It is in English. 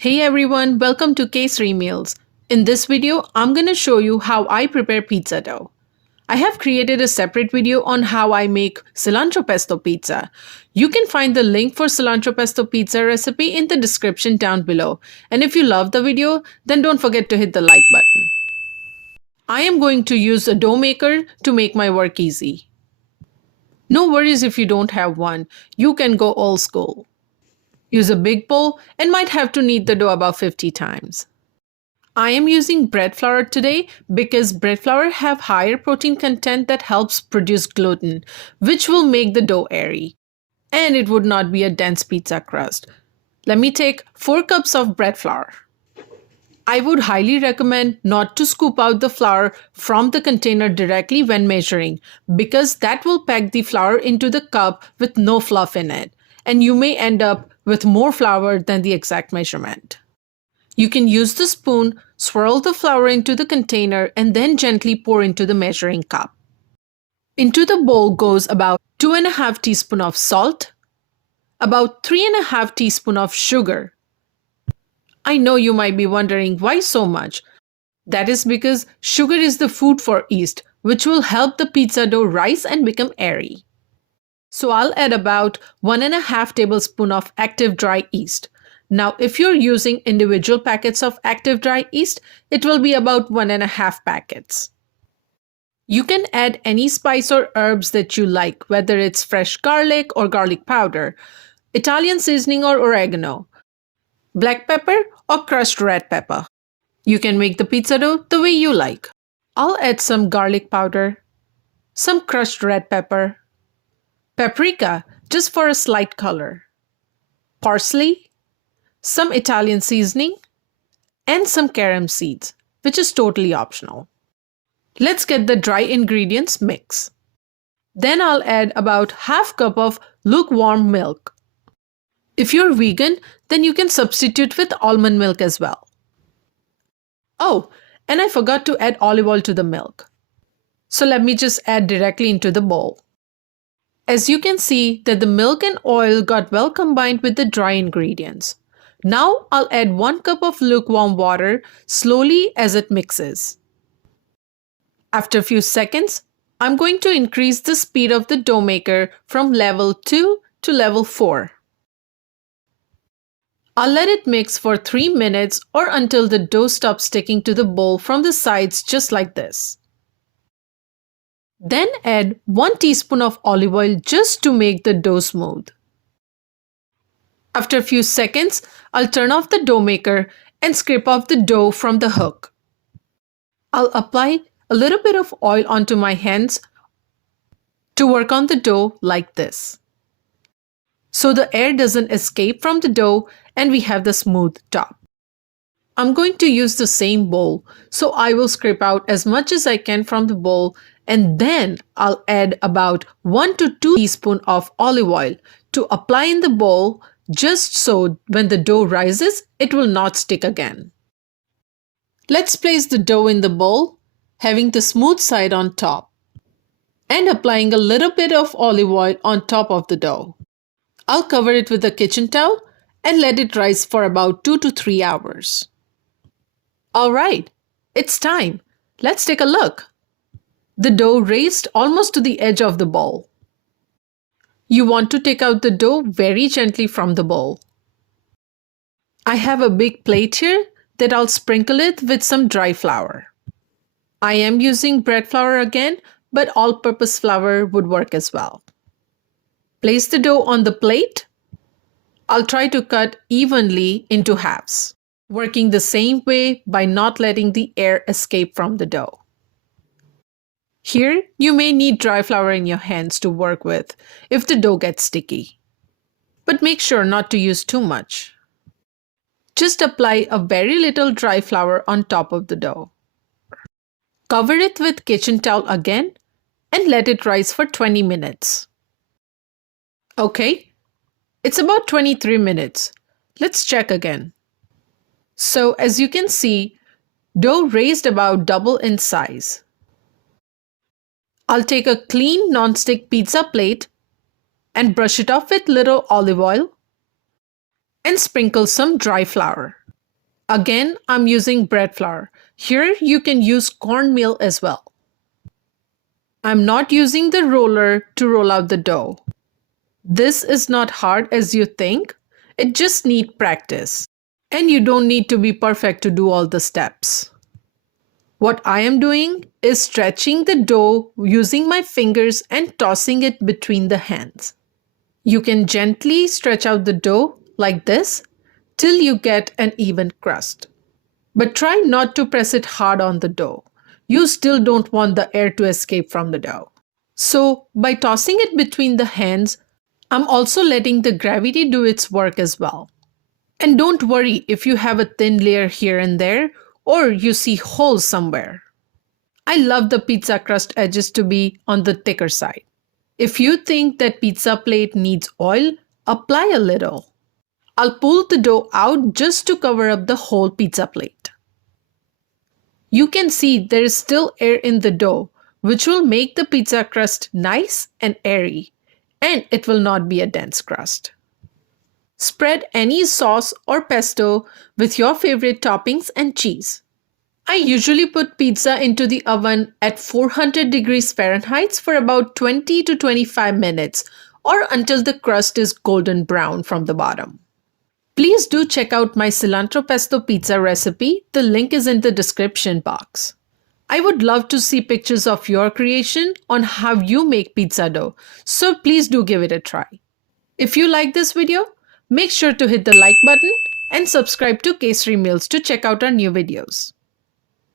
Hey everyone, welcome to K3 Meals. In this video, I'm going to show you how I prepare pizza dough. I have created a separate video on how I make cilantro pesto pizza. You can find the link for cilantro pesto pizza recipe in the description down below. And if you love the video, then don't forget to hit the like button. I am going to use a dough maker to make my work easy. No worries if you don't have one, you can go old school. Use a big bowl and might have to knead the dough about 50 times. I am using bread flour today because bread flour have higher protein content that helps produce gluten, which will make the dough airy. And it would not be a dense pizza crust. Let me take 4 cups of bread flour. I would highly recommend not to scoop out the flour from the container directly when measuring because that will pack the flour into the cup with no fluff in it, and you may end up with more flour than the exact measurement. You can use the spoon, swirl the flour into the container, and then gently pour into the measuring cup. Into the bowl goes about 2.5 teaspoons of salt, about 3.5 teaspoons of sugar. I know you might be wondering why so much. That is because sugar is the food for yeast, which will help the pizza dough rise and become airy. So I'll add about 1.5 tablespoons of active dry yeast. Now, if you're using individual packets of active dry yeast, it will be about 1.5 packets. You can add any spice or herbs that you like, whether it's fresh garlic or garlic powder, Italian seasoning or oregano, black pepper or crushed red pepper. You can make the pizza dough the way you like. I'll add some garlic powder, some crushed red pepper, paprika just for a slight color, parsley, some Italian seasoning, and some carom seeds, which is totally optional. Let's get the dry ingredients mix. Then I'll add about half cup of lukewarm milk. If you're vegan, then you can substitute with almond milk as well. Oh, and I forgot to add olive oil to the milk. So let me just add directly into the bowl. As you can see that the milk and oil got well combined with the dry ingredients. Now I'll add 1 cup of lukewarm water slowly as it mixes. After a few seconds, I'm going to increase the speed of the dough maker from level 2 to level 4. I'll let it mix for 3 minutes or until the dough stops sticking to the bowl from the sides just like this. Then add 1 teaspoon of olive oil just to make the dough smooth. After a few seconds, I'll turn off the dough maker and scrape off the dough from the hook. I'll apply a little bit of oil onto my hands to work on the dough like this, so the air doesn't escape from the dough and we have the smooth top. I'm going to use the same bowl, so I will scrape out as much as I can from the bowl, and then I'll add about 1 to 2 teaspoons of olive oil to apply in the bowl just so when the dough rises, it will not stick again. Let's place the dough in the bowl, having the smooth side on top, and applying a little bit of olive oil on top of the dough. I'll cover it with a kitchen towel and let it rise for about 2 to 3 hours. Alright, it's time. Let's take a look. The dough raised almost to the edge of the bowl. You want to take out the dough very gently from the bowl. I have a big plate here that I'll sprinkle it with some dry flour. I am using bread flour again, but all-purpose flour would work as well. Place the dough on the plate. I'll try to cut evenly into halves, working the same way by not letting the air escape from the dough. Here, you may need dry flour in your hands to work with if the dough gets sticky. But make sure not to use too much. Just apply a very little dry flour on top of the dough. Cover it with kitchen towel again and let it rise for 20 minutes. Okay, it's about 23 minutes. Let's check again. So as you can see, dough raised about double in size. I'll take a clean non-stick pizza plate and brush it off with little olive oil and sprinkle some dry flour. Again, I'm using bread flour. Here you can use cornmeal as well. I'm not using the roller to roll out the dough. This is not hard as you think. It just needs practice. And you don't need to be perfect to do all the steps. What I am doing is stretching the dough using my fingers and tossing it between the hands. You can gently stretch out the dough like this till you get an even crust. But try not to press it hard on the dough. You still don't want the air to escape from the dough. So, by tossing it between the hands, I'm also letting the gravity do its work as well. And don't worry if you have a thin layer here and there or you see holes somewhere. I love the pizza crust edges to be on the thicker side. If you think that pizza plate needs oil, apply a little. I'll pull the dough out just to cover up the whole pizza plate. You can see there is still air in the dough, which will make the pizza crust nice and airy, and it will not be a dense crust. Spread any sauce or pesto with your favorite toppings and cheese. I usually put pizza into the oven at 400 degrees Fahrenheit for about 20 to 25 minutes or until the crust is golden brown from the bottom. Please do check out my cilantro pesto pizza recipe. The link is in the description box. I would love to see pictures of your creation on how you make pizza dough, so please do give it a try. If you like this video, make sure to hit the like button and subscribe to Kesari Meals to check out our new videos.